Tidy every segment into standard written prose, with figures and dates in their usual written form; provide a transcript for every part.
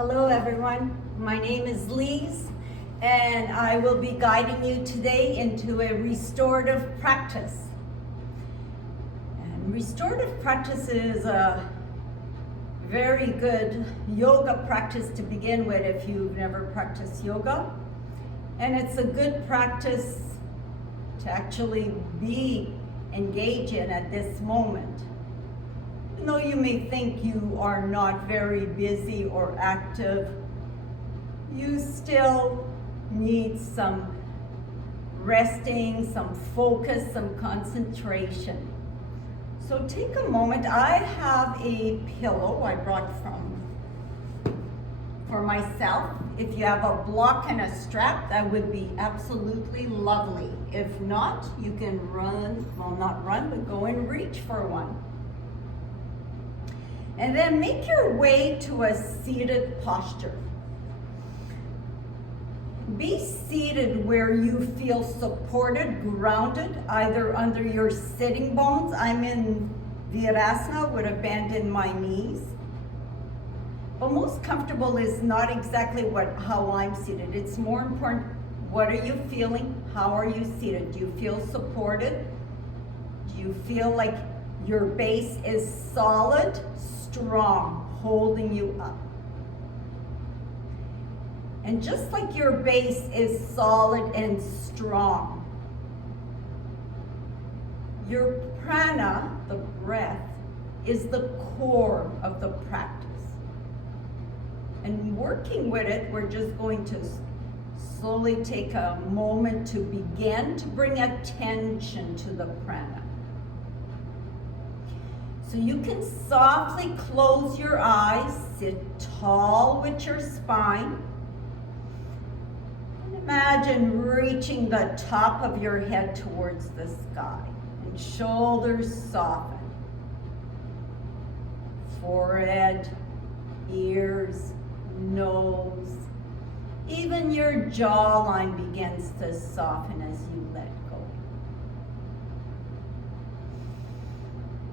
Hello everyone, my name is Lise and I will be guiding you today into a restorative practice. And restorative practice is a very good yoga practice to begin with if you've never practiced yoga. And it's a good practice to actually be engaged in at this moment. Even though you may think you are not very busy or active, you still need some resting, some focus, some concentration. So take a moment. I have a pillow I brought for myself. If you have a block and a strap, that would be absolutely lovely. If not, you can not run, but go and reach for one. And then make your way to a seated posture. Be seated where you feel supported, grounded, either under your sitting bones. I'm in Virasana with a bend in my knees. But most comfortable is not exactly how I'm seated. It's more important, what are you feeling? How are you seated? Do you feel supported? Do you feel like your base is solid, strong, holding you up? And just like your base is solid and strong, your prana, the breath, is the core of the practice. And working with it, we're just going to slowly take a moment to begin to bring attention to the prana. So you can softly close your eyes, sit tall with your spine. And imagine reaching the top of your head towards the sky and shoulders soften. Forehead, ears, nose, even your jawline begins to soften as you let go.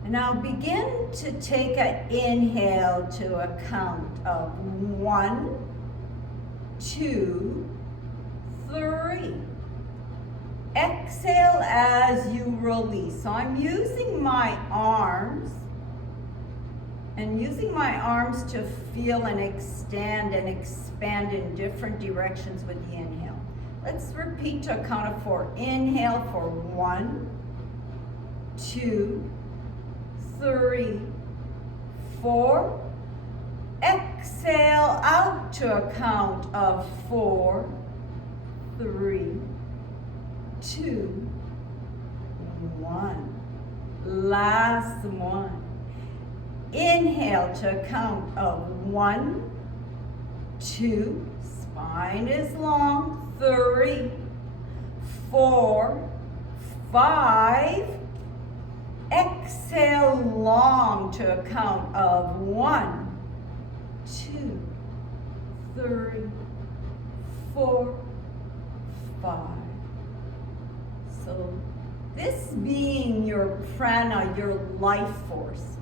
And now begin to take an inhale to a count of 1, 2, 3. Exhale as you release. So I'm using my arms to feel and extend and expand in different directions with the inhale. Let's repeat to a count of 4. Inhale for 1, 2, 3, 4. Exhale out to a count of 4, 3, 2, 1. Last one. Inhale to a count of 1, 2, spine is long, 3, 4, 5. Exhale long to a count of 1, 2, 3, 4, 5. So this being your prana, your life force.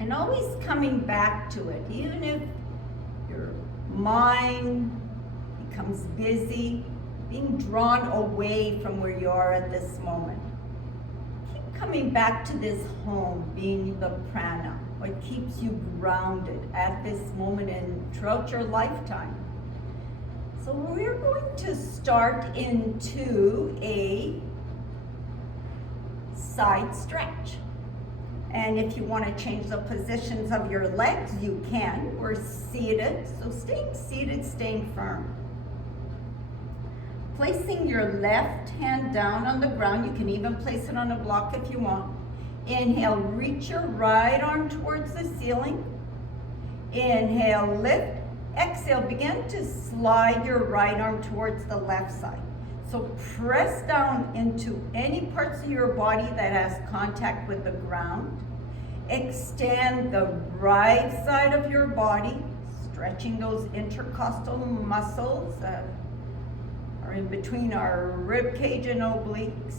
And always coming back to it, even if your mind becomes busy, being drawn away from where you are at this moment. Keep coming back to this home, being the prana, what keeps you grounded at this moment and throughout your lifetime. So we're going to start into a side stretch. And if you want to change the positions of your legs, you can. We're seated, so staying seated, staying firm. Placing your left hand down on the ground, you can even place it on a block if you want. Inhale, reach your right arm towards the ceiling. Inhale, lift. Exhale, begin to slide your right arm towards the left side. So press down into any parts of your body that has contact with the ground. Extend the right side of your body, stretching those intercostal muscles that are in between our rib cage and obliques.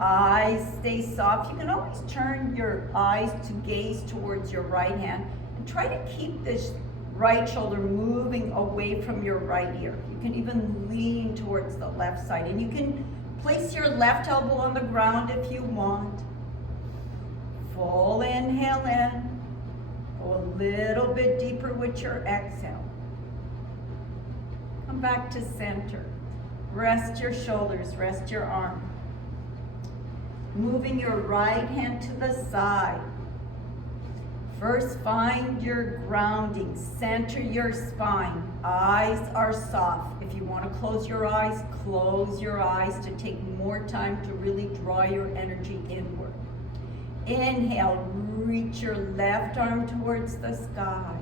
Eyes stay soft. You can always turn your eyes to gaze towards your right hand and try to keep this right shoulder moving away from your right ear. You can even lean towards the left side, and you can place your left elbow on the ground if you want. Full inhale in. Go a little bit deeper with your exhale. Come back to center. Rest your shoulders, rest your arm. Moving your right hand to the side. First, find your grounding. Center your spine. Eyes are soft. If you want to close your eyes to take more time to really draw your energy inward. Inhale, reach your left arm towards the sky.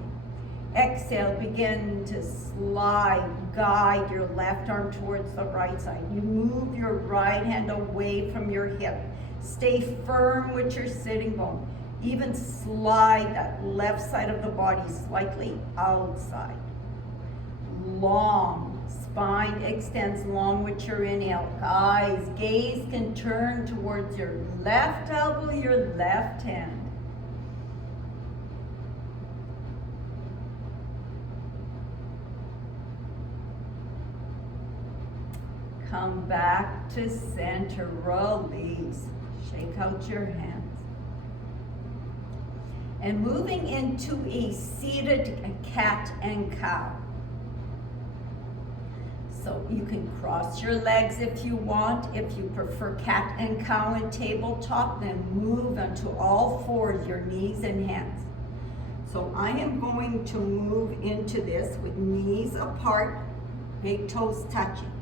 Exhale, begin to slide, guide your left arm towards the right side. You move your right hand away from your hip. Stay firm with your sitting bone. Even slide that left side of the body slightly outside. Long. Spine extends long with your inhale. Gaze can turn towards your left elbow, your left hand. Come back to center, release. Shake out your hands. And moving into a seated cat and cow. So you can cross your legs if you want. If you prefer cat and cow and tabletop, then move onto all fours, your knees and hands. So I am going to move into this with knees apart, big toes touching.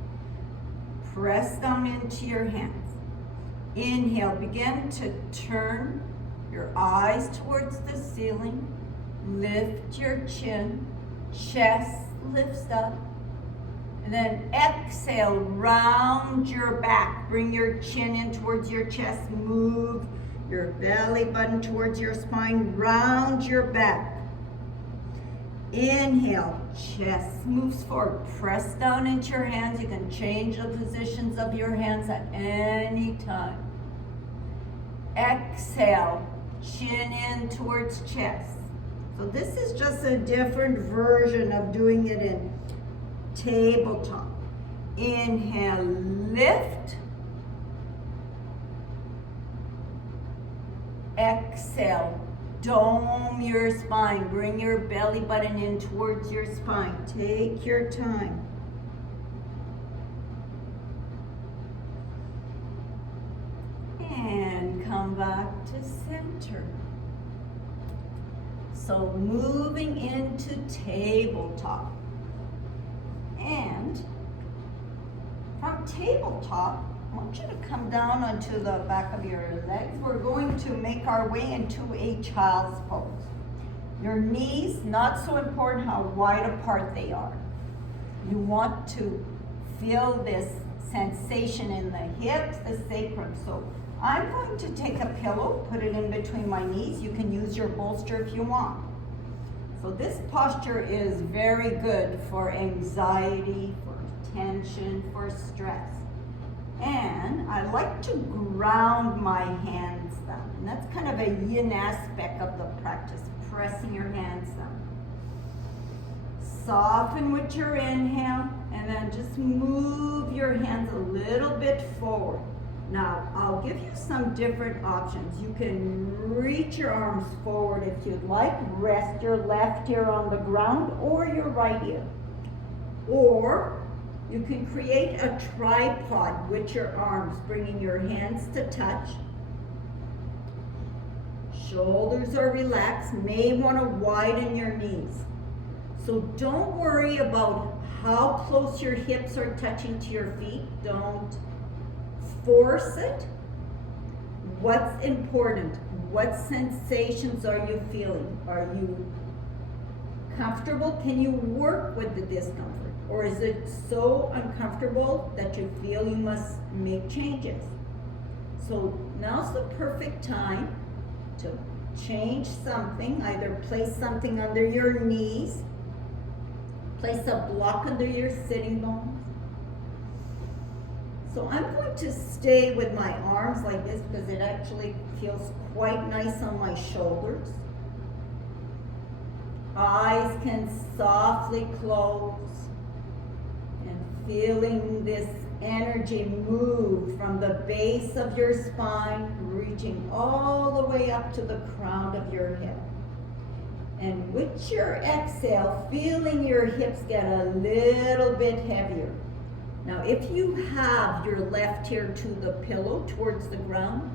Press down into your hands. Inhale, begin to turn your eyes towards the ceiling. Lift your chin, chest lifts up. And then exhale, round your back. Bring your chin in towards your chest. Move your belly button towards your spine. Round your back. Inhale, chest moves forward. Press down into your hands. You can change the positions of your hands at any time. Exhale, chin in towards chest. So this is just a different version of doing it in tabletop. Inhale, lift. Exhale, dome your spine. Bring your belly button in towards your spine. Take your time. And come back to center. So moving into tabletop. And from tabletop, I want you to come down onto the back of your legs. We're going to make our way into a child's pose. Your knees, not so important how wide apart they are. You want to feel this sensation in the hips, the sacrum. So I'm going to take a pillow, put it in between my knees. You can use your bolster if you want. So this posture is very good for anxiety, for tension, for stress. And I like to ground my hands down. And that's kind of a yin aspect of the practice, pressing your hands down. Soften with your inhale, and then just move your hands a little bit forward. Now, I'll give you some different options. You can reach your arms forward if you'd like. Rest your left ear on the ground or your right ear. Or you can create a tripod with your arms, bringing your hands to touch. Shoulders are relaxed. May want to widen your knees. So don't worry about how close your hips are touching to your feet. Don't force it. What's important? What sensations are you feeling? Are you comfortable? Can you work with the discomfort? Or is it so uncomfortable that you feel you must make changes? So now's the perfect time to change something. Either place something under your knees, place a block under your sitting bones. So I'm going to stay with my arms like this because it actually feels quite nice on my shoulders. Eyes can softly close and feeling this energy move from the base of your spine, reaching all the way up to the crown of your head. And with your exhale, feeling your hips get a little bit heavier. Now, if you have your left ear to the pillow towards the ground,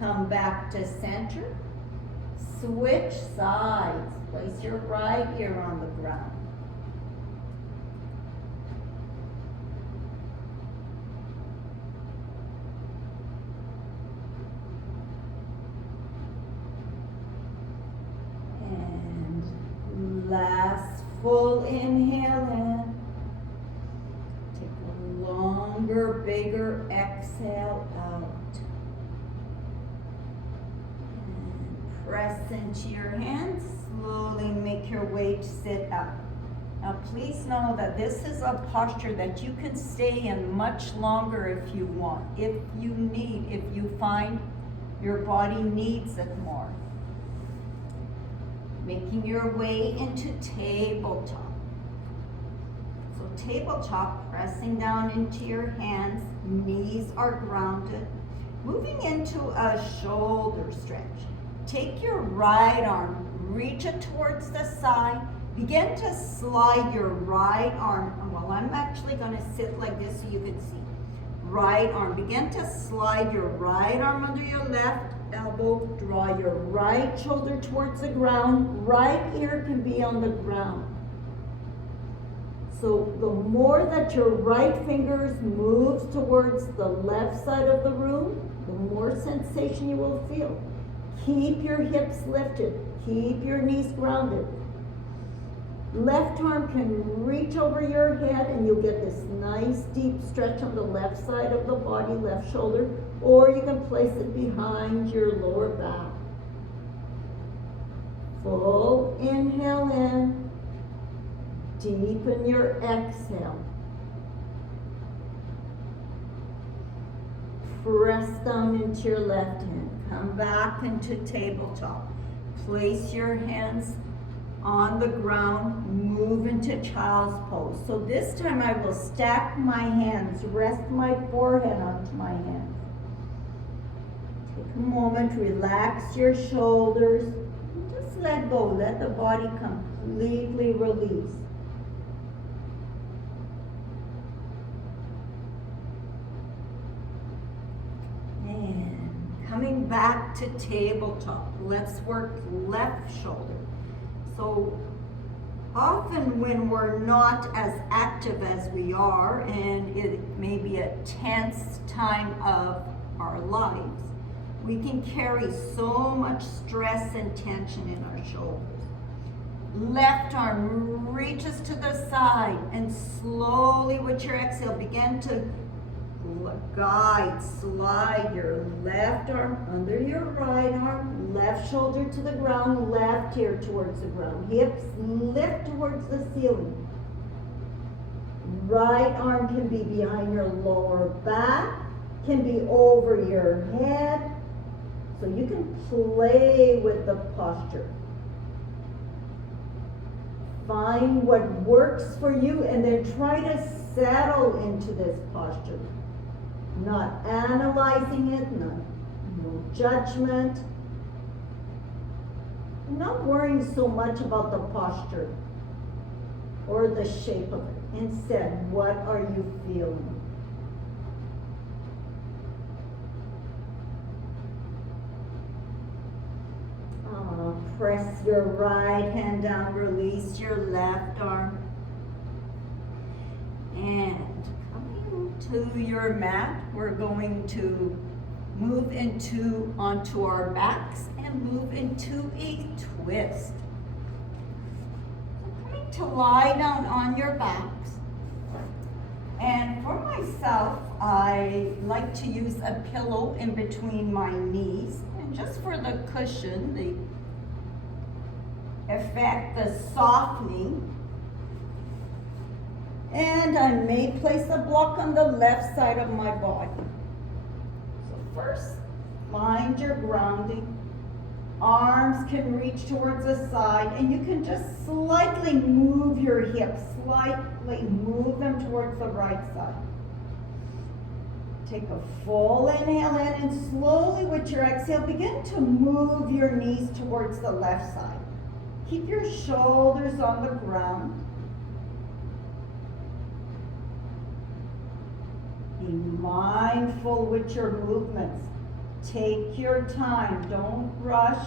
come back to center, switch sides, place your right ear on the ground. And last full inhale in. Take a longer, bigger exhale out. Press into your hands, slowly make your way to sit up. Now please know that this is a posture that you can stay in much longer if you want, if you find your body needs it more. Making your way into tabletop. So tabletop, pressing down into your hands, knees are grounded. Moving into a shoulder stretch. Take your right arm, reach it towards the side. Begin to slide your right arm. Well, I'm actually going to sit like this so you can see. Right arm. Begin to slide your right arm under your left elbow. Draw your right shoulder towards the ground. Right ear can be on the ground. So the more that your right fingers moves towards the left side of the room, the more sensation you will feel. Keep your hips lifted. Keep your knees grounded. Left arm can reach over your head and you'll get this nice deep stretch on the left side of the body, left shoulder, or you can place it behind your lower back. Full inhale in. Deepen your exhale. Press down into your left hand. Come back into tabletop. Place your hands on the ground. Move into child's pose. So this time I will stack my hands, rest my forehead onto my hands. Take a moment, relax your shoulders. Just let go. Let the body completely release. Coming back to tabletop, let's work left shoulder. So often when we're not as active as we are, and it may be a tense time of our lives, we can carry so much stress and tension in our shoulders. Left arm reaches to the side, and slowly with your exhale, begin to guide, slide your left arm under your right arm, left shoulder to the ground, left ear towards the ground, hips lift towards the ceiling. Right arm can be behind your lower back, can be over your head, so you can play with the posture. Find what works for you and then try to settle into this posture. Not analyzing it, no judgment. Not worrying so much about the posture or the shape of it. Instead, what are you feeling? Press your right hand down, release your left arm. And to your mat, we're going to move onto our backs and move into a twist. So coming to lie down on your backs. And for myself, I like to use a pillow in between my knees. And just for the cushion, the effect, the softening. And I may place a block on the left side of my body. So first, find your grounding. Arms can reach towards the side, and you can just slightly move your hips, slightly move them towards the right side. Take a full inhale in, and slowly with your exhale, begin to move your knees towards the left side. Keep your shoulders on the ground. Be mindful with your movements. Take your time, don't rush.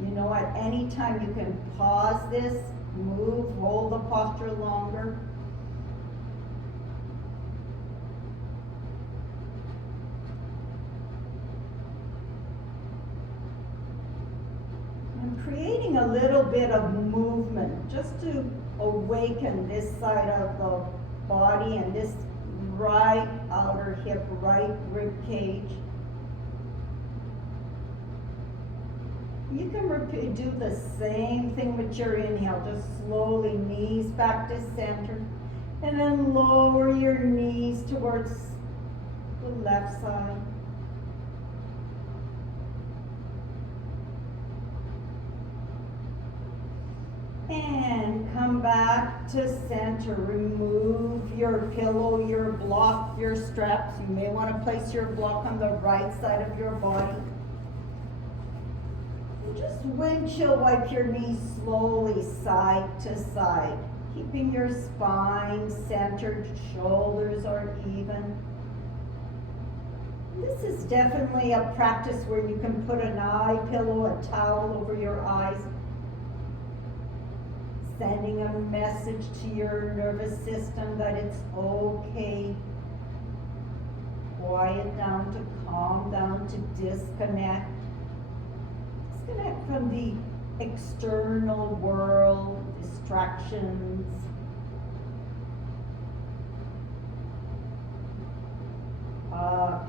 You know, at any time you can pause this, move, hold the posture longer. I'm creating a little bit of movement just to awaken this side of the body and this right outer hip, right rib cage. You can do the same thing with your inhale, just slowly knees back to center, and then lower your knees towards the left side. And come back to center. Remove your pillow, your block, your straps. You may want to place your block on the right side of your body. And just windshield wipe your knees slowly side to side, keeping your spine centered, shoulders are even. This is definitely a practice where you can put an eye pillow, a towel over your eyes, sending a message to your nervous system that it's okay. Quiet down, to calm down, to disconnect. Disconnect from the external world, distractions.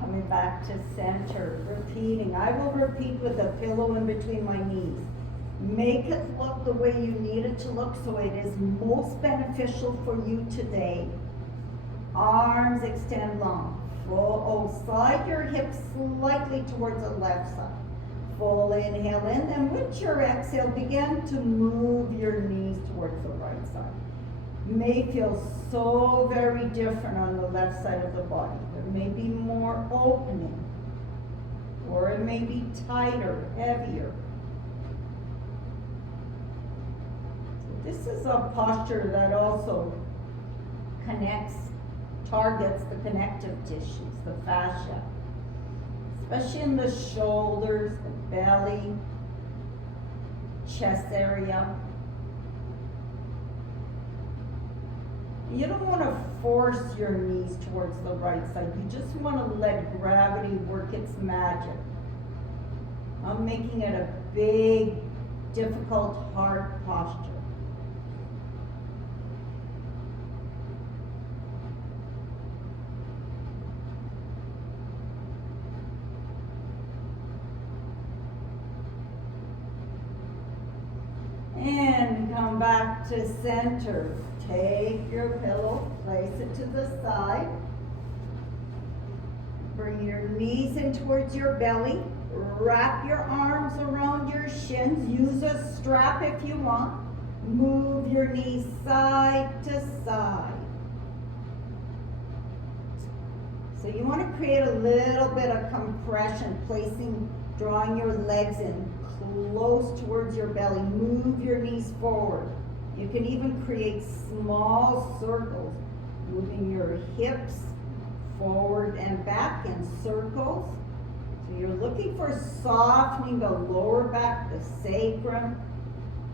Coming back to center, repeating. I will repeat with a pillow in between my knees. Make it look the way you need it to look so it is most beneficial for you today. Arms extend long. Slide your hips slightly towards the left side. Full inhale in, and with your exhale, begin to move your knees towards the right side. You may feel so very different on the left side of the body. There may be more opening, or it may be tighter, heavier. This is a posture that also targets the connective tissues, the fascia, especially in the shoulders, the belly, chest area. You don't want to force your knees towards the right side. You just want to let gravity work its magic. I'm making it a big, difficult, hard posture. And come back to center. Take your pillow, place it to the side. Bring your knees in towards your belly. Wrap your arms around your shins. Use a strap if you want. Move your knees side to side. So you want to create a little bit of compression, drawing your legs in close towards your belly. Move your knees forward. You can even create small circles, moving your hips forward and back in circles. So you're looking for softening the lower back, the sacrum,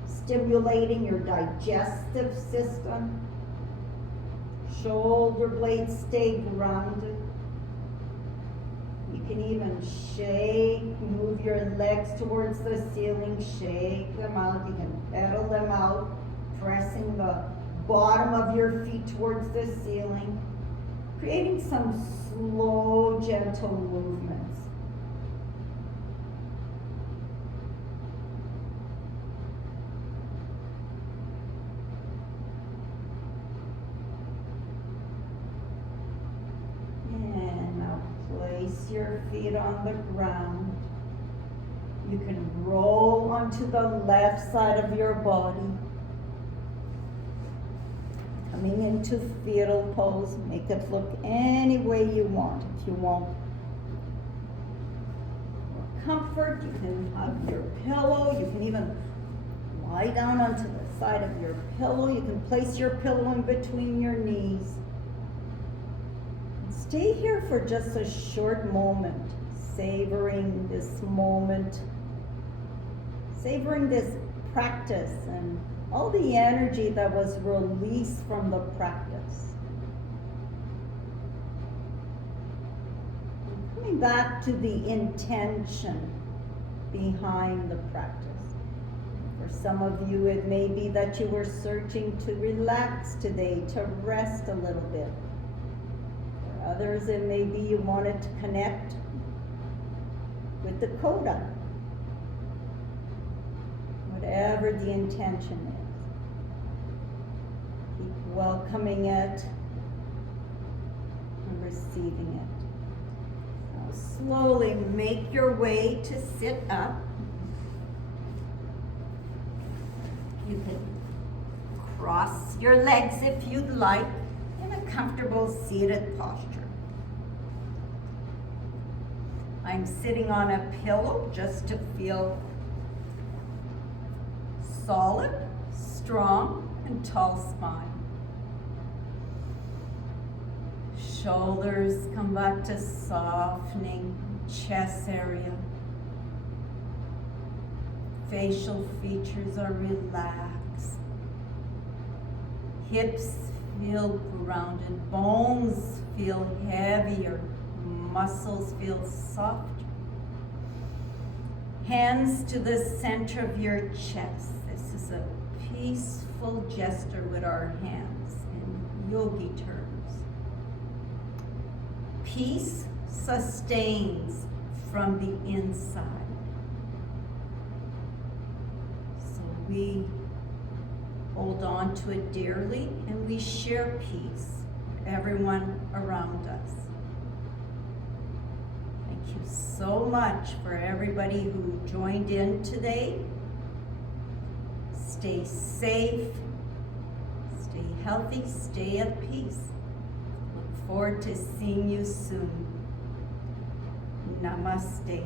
stimulating your digestive system. Shoulder blades stay grounded. You can even shake, move your legs towards the ceiling, shake them out. You can pedal them out, pressing the bottom of your feet towards the ceiling, creating some slow, gentle movements. And now place your feet on the ground. You can roll onto the left side of your body. Coming into fetal pose, make it look any way you want. If you want more comfort, you can have your pillow. You can even lie down onto the side of your pillow. You can place your pillow in between your knees. Stay here for just a short moment, savoring this moment, savoring this practice and all the energy that was released from the practice. Coming back to the intention behind the practice. For some of you, it may be that you were searching to relax today, to rest a little bit. For others, it may be you wanted to connect with Dakota. Whatever the intention is. Keep welcoming it and receiving it. Now slowly make your way to sit up. You can cross your legs if you'd like in a comfortable seated posture. I'm sitting on a pillow just to feel solid, strong, and tall spine. Shoulders come back to softening, chest area. Facial features are relaxed. Hips feel grounded. Bones feel heavier. Muscles feel softer. Hands to the center of your chest. This is a peaceful gesture with our hands in yogi terms. Peace sustains from the inside. So we hold on to it dearly and we share peace with everyone around us. Thank you so much for everybody who joined in today. Stay safe, stay healthy, stay at peace. Look forward to seeing you soon. Namaste.